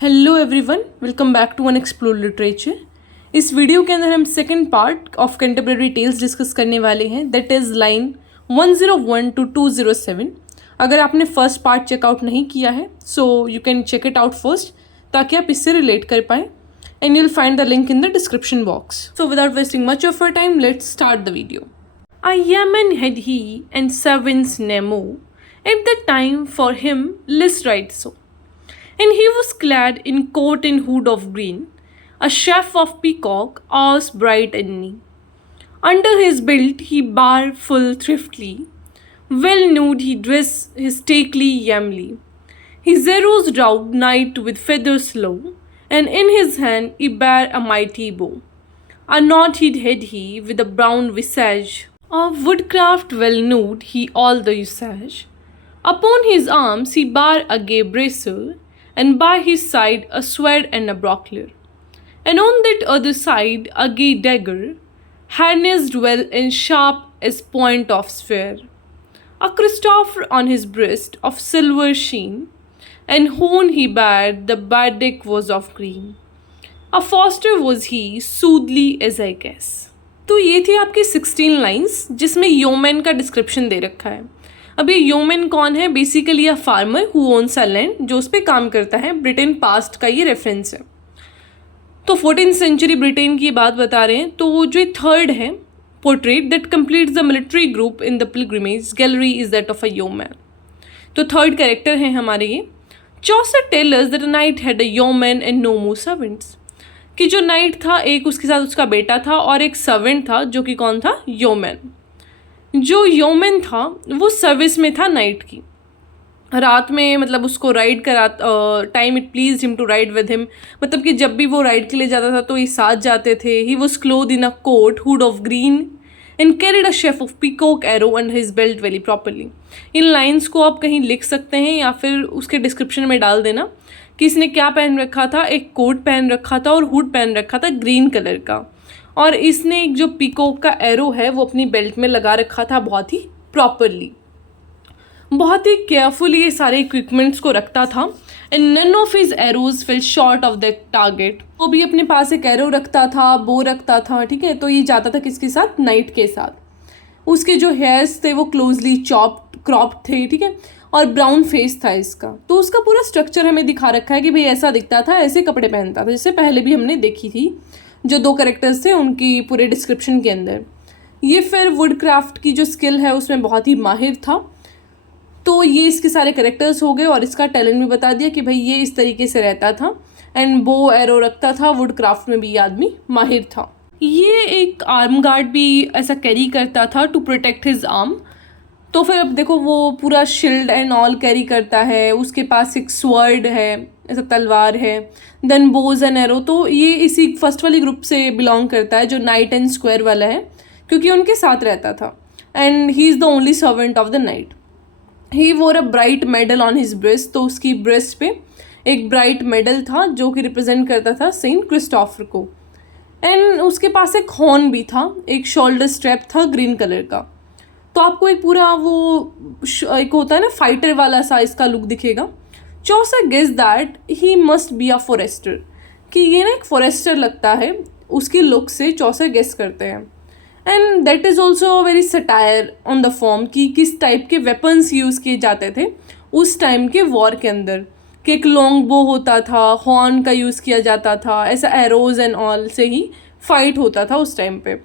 Hello everyone, welcome back to unexplored literature. इस video के अंदर हम second part of contemporary tales discuss करने वाले हैं, दैट इज़ लाइन 101 to 207। अगर आपने फर्स्ट पार्ट चेकआउट नहीं किया है so you can check it out first, ताकि आप इससे रिलेट कर पाएँ, and you'll find the link in the description box. So without wasting much of your time, let's start the video. A yeoman had he and servants Nemo, at the time for him list right so. And he was clad in coat and hood of green, a chef of peacock, as bright and knee. Under his belt he bar full thriftily, well nude he dress his stately yamly. His arrows drowed night with feathers low, and in his hand he bare a mighty bow. A knot-head head he with a brown visage, of woodcraft well nude he all the usage. Upon his arms he bare a gay bracer, and by his side a sword and a brockler. And on that other side a gay dagger, harnessed well and sharp as point of spear. A Christopher on his breast of silver sheen, and horn he bare, the bardic was of green. A foster was he, soothly as I guess. तो ये थी आपकी 16 lines, जिसमें योमैन का description दे रखा है। अब ये योमैन कौन है? Basically a farmer who owns a land, जो उस पर काम करता है। ब्रिटेन पास्ट का ये रेफरेंस है। तो 14th सेंचुरी ब्रिटेन की बात बता रहे हैं। तो वो जो थर्ड है portrait that completes the military group in the pilgrimage gallery is that of a yeoman. तो थर्ड कैरेक्टर है हमारे ये। Chaucer tell us that a knight had a yeoman and no more servants, कि जो night था एक उसके साथ उसका बेटा था और एक सर्वेंट था, जो कि कौन था? योमैन। जो योमैन था वो सर्विस में था नाइट की। रात में मतलब उसको राइड करा, time it please him to ride with him, मतलब कि जब भी वो राइड के लिए जाता था तो ये साथ जाते थे। He was cloth in a coat hood of green and carried a sheaf of peacock arrow and his belt very properly. इन लाइन्स को आप कहीं लिख सकते हैं या फिर उसके डिस्क्रिप्शन में डाल देना कि इसने क्या पहन रखा था। एक कोट पहन रखा था और हुड पहन रखा था ग्रीन कलर का, और इसने एक जो पीकॉक का एरो है वो अपनी बेल्ट में लगा रखा था, बहुत ही प्रॉपरली, बहुत ही केयरफुली ये सारे इक्विपमेंट्स को रखता था। And none of his arrows fell short of the target. वो भी अपने पास एक एरो रखता था, बो रखता था, ठीक है। तो ये जाता था किसके साथ? नाइट के साथ। उसके जो हेयर्स थे वो क्लोजली क्रॉप्ड थे, ठीक है, और ब्राउन फेस था इसका। तो उसका पूरा स्ट्रक्चर हमें दिखा रखा है कि भाई ऐसा दिखता था, ऐसे कपड़े पहनता था, जैसे पहले भी हमने देखी थी जो दो कैरेक्टर्स थे उनकी पूरे डिस्क्रिप्शन के अंदर। ये फिर वुड क्राफ्ट की जो स्किल है उसमें बहुत ही माहिर था। तो ये इसके सारे कैरेक्टर्स हो गए, और इसका टैलेंट भी बता दिया कि भाई ये इस तरीके से रहता था, एंड बो एरो रखता था। वुड क्राफ्ट में भी ये आदमी माहिर था। ये एक आर्म गार्ड भी ऐसा कैरी करता था टू प्रोटेक्ट हिज आर्म। तो फिर अब देखो वो पूरा शील्ड एंड ऑल कैरी करता है, उसके पास एक स्वर्ड है, ऐसा तलवार है, देन बोज एंड एरो। तो ये इसी फर्स्ट वाली ग्रुप से बिलोंग करता है जो नाइट एंड स्क्वायर वाला है, क्योंकि उनके साथ रहता था। And he is the only servant of the knight. He wore a bright medal on his breast, तो उसकी ब्रेस्ट पे एक ब्राइट मेडल था जो कि रिप्रेजेंट करता था सेंट क्रिस्टोफर को। एंड उसके पास एक हॉर्न भी था, एक शोल्डर स्ट्रैप था ग्रीन कलर का। तो आपको एक पूरा वो एक होता है ना फाइटर वाला सा इसका लुक दिखेगा। Chaucer guess that he must be a forester, कि ये ना एक फॉरेस्टर लगता है, उसकी लुक से चौसर गेस करते हैं। And that is also very satire on the form, कि किस टाइप के वेपन्स यूज़ किए जाते थे उस टाइम के वॉर के अंदर, कि एक लॉन्ग बो होता था, हॉर्न का यूज़ किया जाता था, ऐसा एरोज एंड ऑल से ही फाइट होता था उस टाइम पे।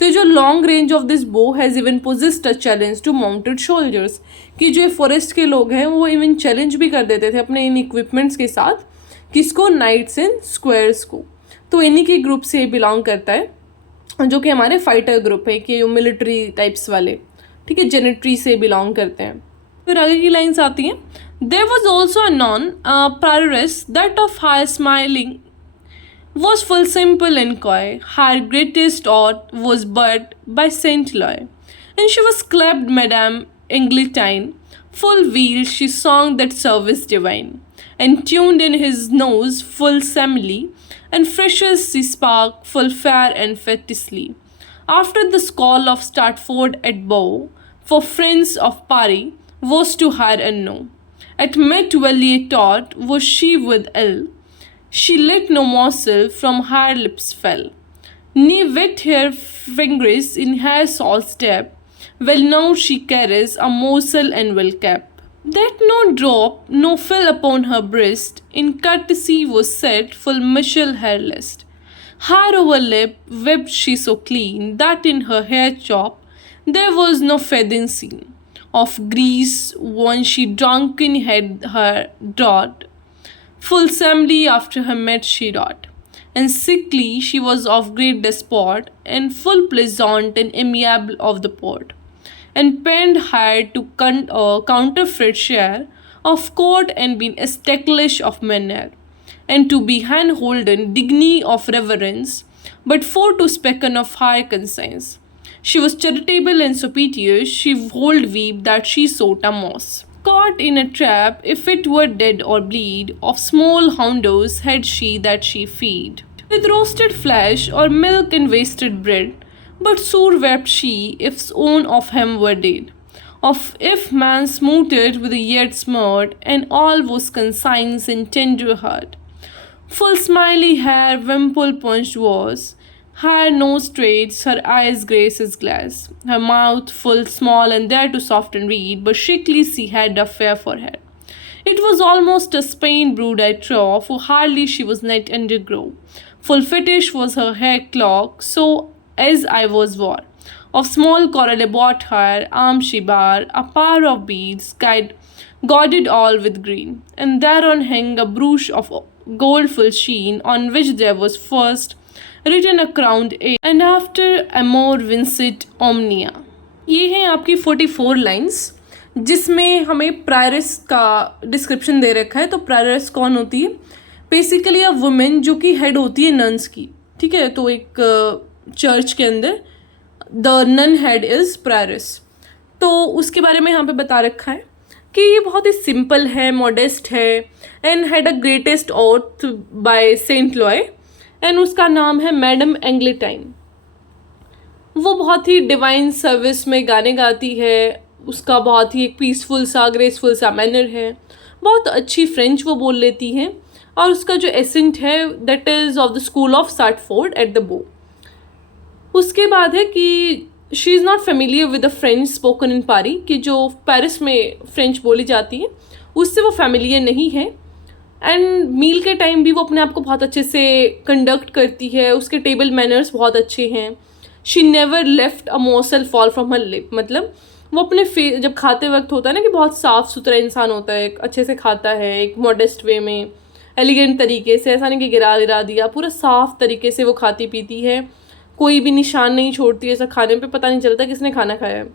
तो जो long range of this bow has even posed a challenge to mounted soldiers, कि जो फॉरेस्ट के लोग हैं वो इवन चैलेंज भी कर देते थे अपने इन इक्विपमेंट्स के साथ, किसको? नाइट्स एंड स्क्वायर्स को। तो इन्हीं के ग्रुप से बिलोंग करता है, जो कि हमारे फाइटर ग्रुप है, कि मिलिट्री टाइप्स वाले, ठीक है, जेनेट्री से बिलोंग करते हैं। फिर आगे की लाइन्स आती हैं। There was also a nun prioress that of high smiling was full simple and coy. Her greatest art was but by Saint Loy, and she was clapped Madame Englitine. Full wheel she sung that service divine, and tuned in his nose full semely, and freshest she spark full fair and fetisly. After the skull of Stratford at Bow, for friends of Paris was to her unknown. At Met Valley taught was she with ill, She let no morsel from her lips fell, ne wet her fingers in her salt step. Well now she carries a morsel and well kept. That no drop no fell upon her breast, in courtesy was set full michel her list. Her over lip wept she so clean, that in her hair chop there was no feathering seen. Of grease once she drunken had her draught, full assembly after her met she wrought. And sickly she was of great desport, and full pleasant and amiable of the port, and penned her to counterfeit share of court, and been establish of manner, and to be handholden dignity of reverence, but for to specken of high conscience. She was charitable and so piteous, she hold weep that she sought a moss. Caught in a trap, if it were dead or bleed, of small houndos had she that she feed, with roasted flesh or milk and wasted bread. But sore wept she, if own of him were dead. Of if man smoted with a yet smirred, and all was conscience and tender heart. Full smiley hair, wimple punched was, her nose straight, her eyes grace as glass, her mouth full small and there to soft and read, but shakily she had a fair forehead. It was almost a Spain brood I trow, for hardly she was net undergrow. Full fetish was her hair clock, so as I was wore. Of small coral about her arm she bar, a pair of beads, gauded all with green, and thereon hung a brooch of gold full sheen, on which there was first written a crowned A, and after amor vincit omnia. ये हैं आपकी 44 lines, जिसमें हमें prioress का description दे रखा है. तो prioress कौन होती है? बेसिकली अ वुमेन जो कि हेड होती है नन्स की. ठीक है, तो एक चर्च के अंदर the none head is prioress. तो उसके बारे में यहाँ पे बता रखा है कि ये बहुत ही सिंपल है, मॉडेस्ट है, and had a greatest oath by Saint Loy, and उसका नाम है मैडम एंग्लेटाइन. वो बहुत ही डिवाइन सर्विस में गाने गाती है. उसका बहुत ही एक पीसफुल सा ग्रेसफुल सा मैनर है. बहुत अच्छी फ्रेंच वो बोल लेती हैं, और उसका जो एसेंट है that is of the school of Stratford at the Bow. उसके बाद है कि she is not familiar with the French spoken in Paris, कि जो पेरिस में फ्रेंच बोली जाती है उससे वो फेमिलियर नहीं है. एंड मील के टाइम भी वो अपने आप को बहुत अच्छे से कंडक्ट करती है. उसके टेबल मैनर्स बहुत अच्छे हैं. She never left a morsel fall from her lip. मतलब वो अपने जब खाते वक्त होता है ना कि बहुत साफ़ सुथरा इंसान होता है, अच्छे से खाता है, एक मॉडेस्ट वे में, एलिगेंट तरीके से, ऐसा नहीं कि गिरा दिया, पूरा साफ़ तरीके से वो खाती पीती है. कोई भी निशान नहीं छोड़ती है, ऐसा खाने पे पता नहीं चलता किसने खाना खाया है.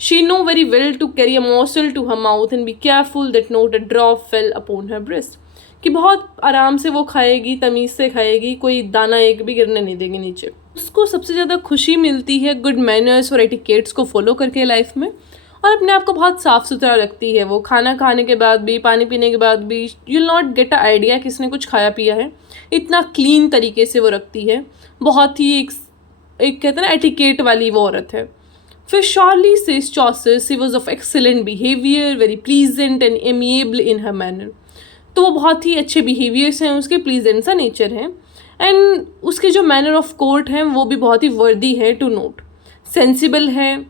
She know very well to carry a morsel to her mouth and be careful that not a drop fell upon her breast. कि बहुत आराम से वो खाएगी, तमीज़ से खाएगी, कोई दाना एक भी गिरने नहीं देगी नीचे. उसको सबसे ज़्यादा खुशी मिलती है गुड मैनर्स और एटिकेट्स को फॉलो करके लाइफ में, और अपने आप को बहुत साफ़ सुथरा रखती है. वो खाना खाने के बाद भी, पानी पीने के बाद भी, you will not get a idea कि इसने कुछ खाया पिया है. इतना क्लीन तरीके से वो रखती है. बहुत ही एक कहते हैं ना एटिकेट वाली वो औरत है. फिर surely says Chaucer she was of excellent behaviour, very pleasant and amiable in her manner. तो वो बहुत ही अच्छे बिहेवियर्स हैं उसके, प्लीजेंट सा नेचर है, एंड उसके जो मैनर ऑफ कोर्ट हैं वो भी बहुत ही वर्दी है टू नोट. सेंसिबल है,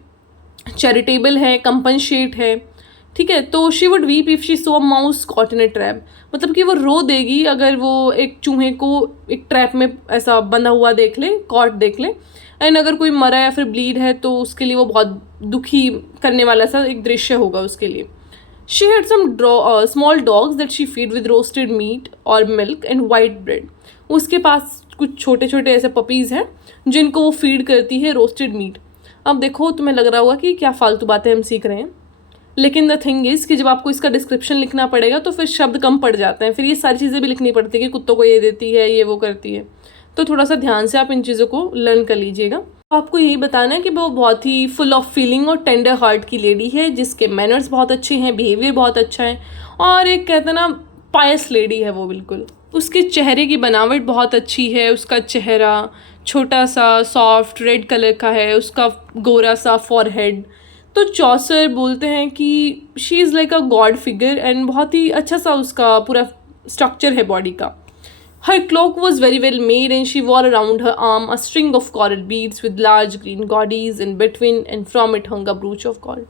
चैरिटेबल है, कंपनशेट है. ठीक है, तो she would weep if she so a mouse caught in a trap. मतलब कि वो रो देगी अगर वो एक चूहे को एक ट्रैप में ऐसा बंधा हुआ देख ले, कॉट देख ले. एंड अगर कोई मरा या फिर ब्लीड है तो उसके लिए वो बहुत दुखी करने वाला सा एक दृश्य होगा उसके लिए. She had some small dogs that she feed with roasted meat और मिल्क एंड वाइट ब्रेड. उसके पास कुछ छोटे छोटे ऐसे पपीज़ हैं जिनको वो फीड करती है रोस्टेड मीट. अब देखो, तुम्हें लग रहा होगा कि क्या फालतू बातें हम सीख रहे हैं, लेकिन द थिंग इज़ कि जब आपको इसका डिस्क्रिप्शन लिखना पड़ेगा तो फिर शब्द कम पड़ जाते हैं. फिर ये सारी चीज़ें भी लिखनी पड़ती है कि कुत्तों को ये देती है, ये वो करती है. तो थोड़ा सा ध्यान से आप इन चीज़ों को लर्न कर लीजिएगा. आपको यही बताना है कि वो बहुत ही फुल ऑफ फीलिंग और टेंडर हार्ट की लेडी है, जिसके मैनर्स बहुत अच्छे हैं, बिहेवियर बहुत अच्छा है, और एक कहते हैं ना पायस लेडी है वो बिल्कुल. उसके चेहरे की बनावट बहुत अच्छी है. उसका चेहरा छोटा सा सॉफ्ट रेड कलर का है, उसका गोरा सा फॉरहेड. तो चौसर बोलते हैं कि she is like a God figure, and बहुत ही अच्छा सा उसका पूरा स्ट्रक्चर है बॉडी का. Her cloak was very well made, and she wore around her arm a string of coral beads with large green gaudies in between, and from it hung a brooch of gold.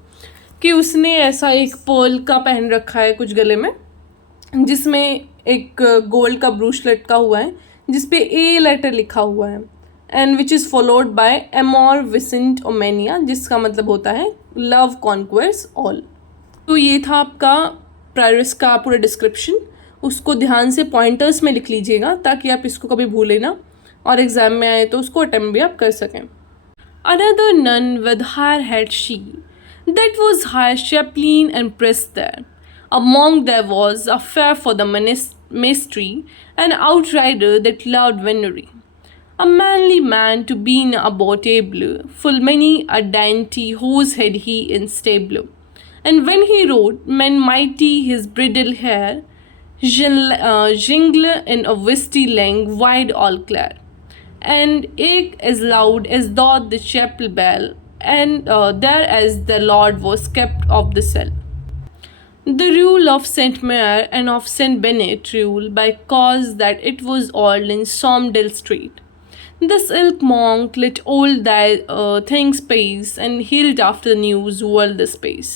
कि उसने ऐसा एक Perl का पहन रखा है कुछ गले में, जिसमें एक गोल्ड का ब्रूच लटका हुआ है जिसपे ए लेटर लिखा हुआ है, and which is followed by amor विसेंट ओमेनिया, जिसका मतलब होता है लव कॉन्क्वेर्स ऑल। तो ये था आपका प्रायरिस का पूरा डिस्क्रिप्शन। उसको ध्यान से पॉइंटर्स में लिख लीजिएगा ताकि आप इसको कभी भूलें ना, और एग्जाम में आए तो उसको अटेम्प्ट भी आप कर सकें। Another nun with her had she, that was her chaplain and priest there. Among there was a fair for the mystery, an outrider that loved venery. A manly man to be in a table, full many a dainty whose head he in stable. And when he rode, men mighty his bridle hair, jingle in a wisty lang wide all clear, and eke as loud as doth the chapel bell, and there as the Lord was kept of the cell. The rule of Saint Mare and of Saint Bennet rule by cause that it was all in Somdale Street. This ilk monk let all thy things pace, and healed after the news world the space.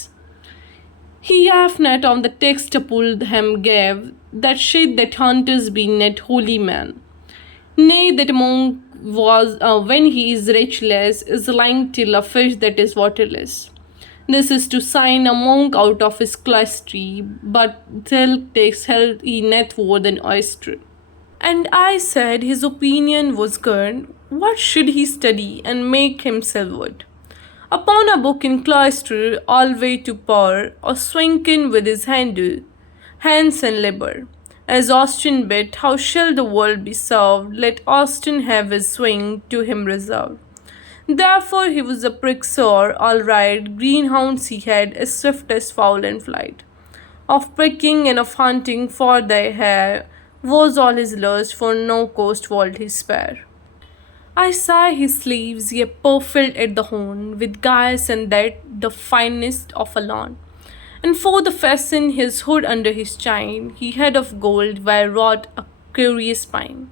He hath not on the text pulled him gave, that shade that hunters be net holy man. Nay, that monk was, when he is wretchless, is lying till a fish that is waterless. This is to sign a monk out of his cloistery, but till takes health he net more than oyster. And I said his opinion was good, what should he study and make himself wood? Upon a book in cloister, alway to pour, or swinking with his hands and labor. As Austin bid, how shall the world be served? Let Austin have his swing to him reserved. Therefore he was a prick sore, all right, greenhounds he had, as swift as fowl in flight. Of pricking and of hunting for thy hair was all his lust, for no coast would he spare. I saw his sleeves, ye perfect at the horn, with guys and that the finest of a lawn. And for the fasten his hood under his chine, he had of gold where wrought a curious pine.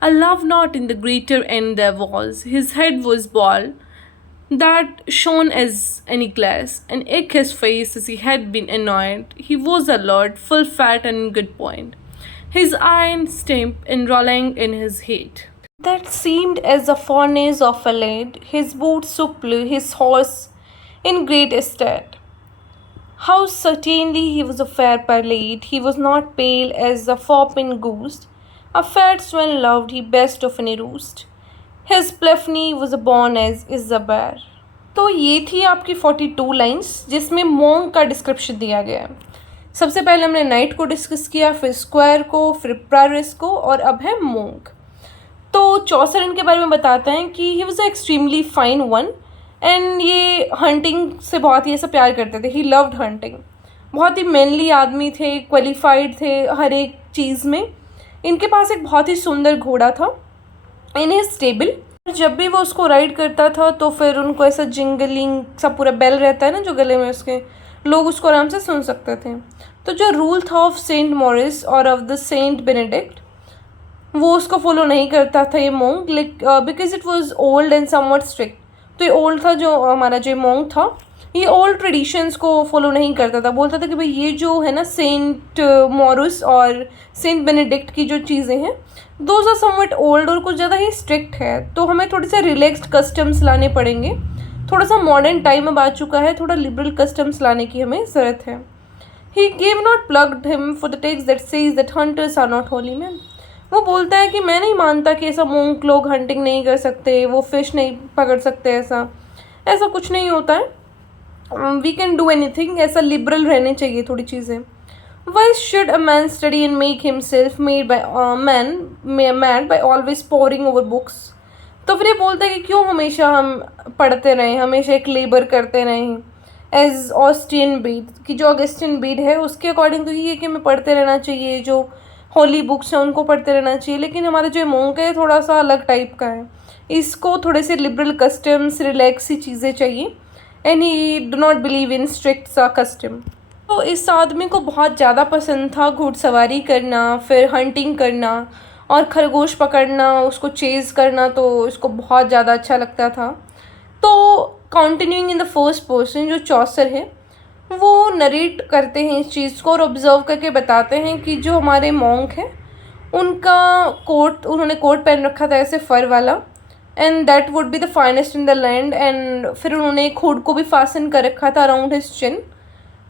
I love not in the greater end there was, his head was bald, that shone as any glass, and eke his face as he had been annoyed. He was alert, full fat and in good point, his iron stamp and rolling in his head. That seemed as the furnace of a lad, his boots supple, his horse in great estate. How certainly he was a fair parade, he was not pale as the fopin goose, a fat swan loved he best of any roost. His Plefny was born as is the bear. तो ये थी आपकी 42 lines जिसमें मोंग का description दिया गया है। सबसे पहले हमने नाइट को डिस्कस किया, फिर स्क्वायर को, फिर प्रायरिस को, और अब है मोंग। तो चौसर के बारे में बताते हैं कि he was extremely fine one, and ये हंटिंग से बहुत ही ऐसा प्यार करते थे। ही लव्ड हंटिंग, बहुत ही मैनली आदमी थे, क्वालिफाइड थे हर एक चीज़ में। इनके पास एक बहुत ही सुंदर घोड़ा था इन हिज स्टेबल। जब भी वो उसको राइड करता था तो फिर उनको ऐसा जिंगलिंग सा पूरा बेल रहता है ना जो गले में उसके, लोग उसको आराम से सुन सकते थे। तो जो रूल था ऑफ सेंट मॉरिस और ऑफ द सेंट बेनेडिक्ट, वो उसको फॉलो नहीं करता था ये monk, because it was old and somewhat strict. तो ये ओल्ड था, जो हमारा जो मोंग था ये ओल्ड ट्रेडिशंस को फॉलो नहीं करता था। बोलता था कि भाई ये जो है ना सेंट मॉरिस और सेंट बेनेडिक्ट की जो चीज़ें हैं दोज आर समवट ओल्ड और कुछ ज़्यादा ही स्ट्रिक्ट है, तो हमें थोड़े से रिलैक्स्ड कस्टम्स लाने पड़ेंगे। थोड़ा सा मॉडर्न टाइम अब आ चुका है, थोड़ा लिबरल कस्टम्स लाने की हमें ज़रूरत है। He gave not plugged him for the text that says that hunters are not holy man. वो बोलता है कि मैं नहीं मानता कि ऐसा मोंक लोग हंटिंग नहीं कर सकते, वो फिश नहीं पकड़ सकते, ऐसा कुछ नहीं होता है। वी कैन डू एनीथिंग, ऐसा लिबरल रहने चाहिए थोड़ी चीज़ें। Why should a man study and make himself made by mad by always poring over books? तो फिर ये बोलता है कि क्यों हमेशा हम पढ़ते रहें, हमेशा एक लेबर करते रहें। एज ऑस्टिन बीड, कि जो ऑगस्टिन बीड है उसके अकॉर्डिंग तो ये कि हमें पढ़ते रहना चाहिए, जो होली बुक्स हैं उनको पढ़ते रहना चाहिए। लेकिन हमारा जो मोंक है थोड़ा सा अलग टाइप का है, इसको थोड़े से लिबरल कस्टम्स, रिलैक्स सी चीज़ें चाहिए, and he do not believe in strict सा कस्टम। तो इस आदमी को बहुत ज़्यादा पसंद था घुड़सवारी करना, फिर हंटिंग करना, और खरगोश पकड़ना, उसको चेज़ करना, तो इसको बहुत ज़्यादा अच्छा लगता था। तो continuing in the first person, जो चौसर है वो नरेट करते हैं इस चीज़ को और ऑब्ज़र्व करके बताते हैं कि जो हमारे मॉन्क हैं उनका कोट, उन्होंने कोट पहन रखा था ऐसे फ़र वाला, and that would be the finest in the land. And फिर उन्होंने एक हुड को भी फासन कर रखा था अराउंड हिज चिन,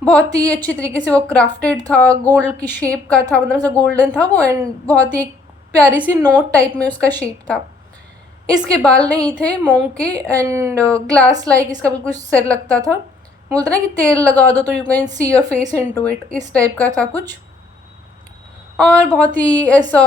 बहुत ही अच्छी तरीके से वो क्राफ्टेड था, गोल्ड की शेप का था, मतलब ऐसा गोल्डन था वो, एंड बहुत ही प्यारी सी नोट टाइप में उसका शेप था। इसके बाल नहीं थे मॉन्क के, एंड ग्लास लाइक इसका बिल्कुल सिर लगता था, बोलते ना कि तेल लगा दो तो you can see your face into it, इस टाइप का था कुछ। और बहुत ही ऐसा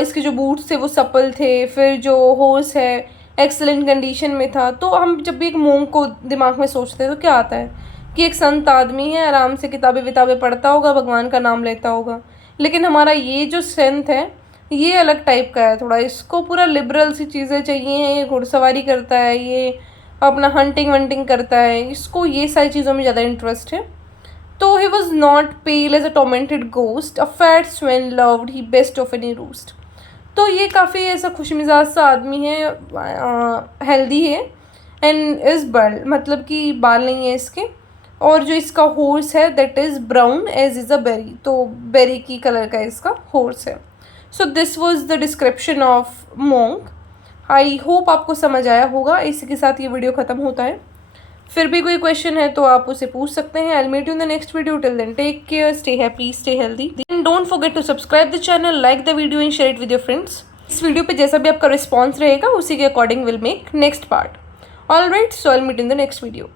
इसके जो बूट्स थे वो सपल थे, फिर जो हॉर्स है एक्सेलेंट कंडीशन में था। तो हम जब भी एक मॉन्क को दिमाग में सोचते हैं तो क्या आता है कि एक संत आदमी है, आराम से किताबें विताबें पढ़ता होगा, भगवान का नाम लेता होगा। लेकिन हमारा ये जो संत है ये अलग टाइप का है थोड़ा, इसको पूरा लिबरल सी चीज़ें चाहिए हैं, ये घुड़सवारी करता है, ये अपना हंटिंग वंटिंग करता है, इसको ये सारी चीज़ों में ज़्यादा इंटरेस्ट है। तो he was not pale as a tormented ghost, a fat swan loved he best of any roost. तो ये काफ़ी ऐसा खुशमिजाज सा आदमी है, हेल्दी है, एंड इज़ बर्ड, मतलब कि बाल नहीं है इसके। और जो इसका हॉर्स है that is brown as is a berry, तो बेरी की कलर का इसका हॉर्स है। So this was the description of monk. I hope आपको समझ आया होगा। इसी के साथ ये वीडियो ख़त्म होता है। फिर भी कोई क्वेश्चन है तो आप उसे पूछ सकते हैं। I will meet you in the next video. Till then take care, stay happy, stay healthy, and don't forget to subscribe the channel, like the video and share it with your friends. इस video पे जैसा भी आपका response रहेगा उसी के according will make next part. Alright, so I will meet in the next video.